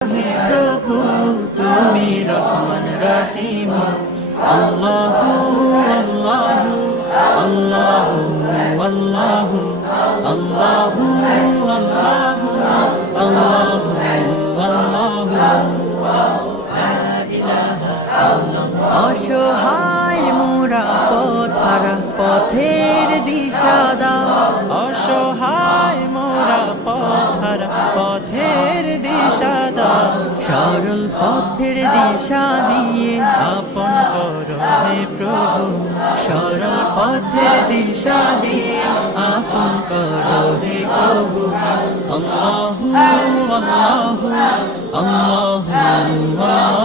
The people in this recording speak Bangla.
হে প্রভু তুমি রহমান রহিম আল্লাহু আল্লাহু আল্লাহু আল্লাহু আল্লাহু আল্লাহু আল্লাহু আল্লাহু লা ইলাহা ইল্লাল্লাহ। অসহায় মোরা পথহারা পথের দিশা দাও, অসহায় মোরা পথহারা পথের দিশা দাও, সরল পথের দিশা দিয়ে আপন করো হে প্রভু, সরল পথের দিশা দিয়ে আপন করো হে প্রভু। আল্লাহু আল্লাহু আল্লাহু আল্লাহু